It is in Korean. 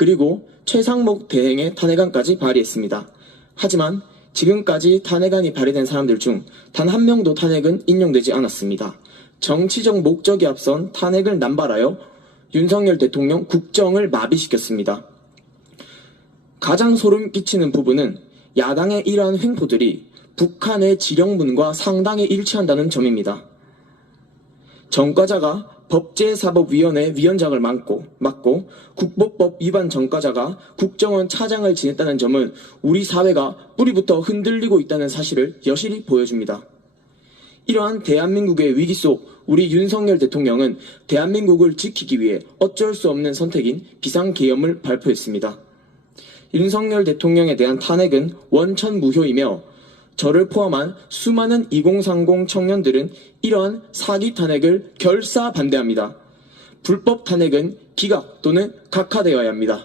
그리고 최상목 대행의 탄핵안까지 발의했습니다. 하지만 지금까지 탄핵안이 발의된 사람들 중 단 한 명도 탄핵은 인용되지 않았습니다. 정치적 목적이 앞선 탄핵을 남발하여 윤석열 대통령 국정을 마비시켰습니다. 가장 소름 끼치는 부분은 야당의 이러한 횡포들이 북한의 지령문과 상당히 일치한다는 점입니다. 전과자가 법제사법위원회 위원장을 맡고, 맡고 국보법 위반 전과자가 국정원 차장을 지냈다는 점은 우리 사회가 뿌리부터 흔들리고 있다는 사실을 여실히 보여줍니다. 이러한 대한민국의 위기 속 우리 윤석열 대통령은 대한민국을 지키기 위해 어쩔 수 없는 선택인 비상계엄을 발표했습니다. 윤석열 대통령에 대한 탄핵은 원천 무효이며 저를 포함한 수많은 2030 청년들은 이러한 사기 탄핵을 결사 반대합니다. 불법 탄핵은 기각 또는 각하되어야 합니다.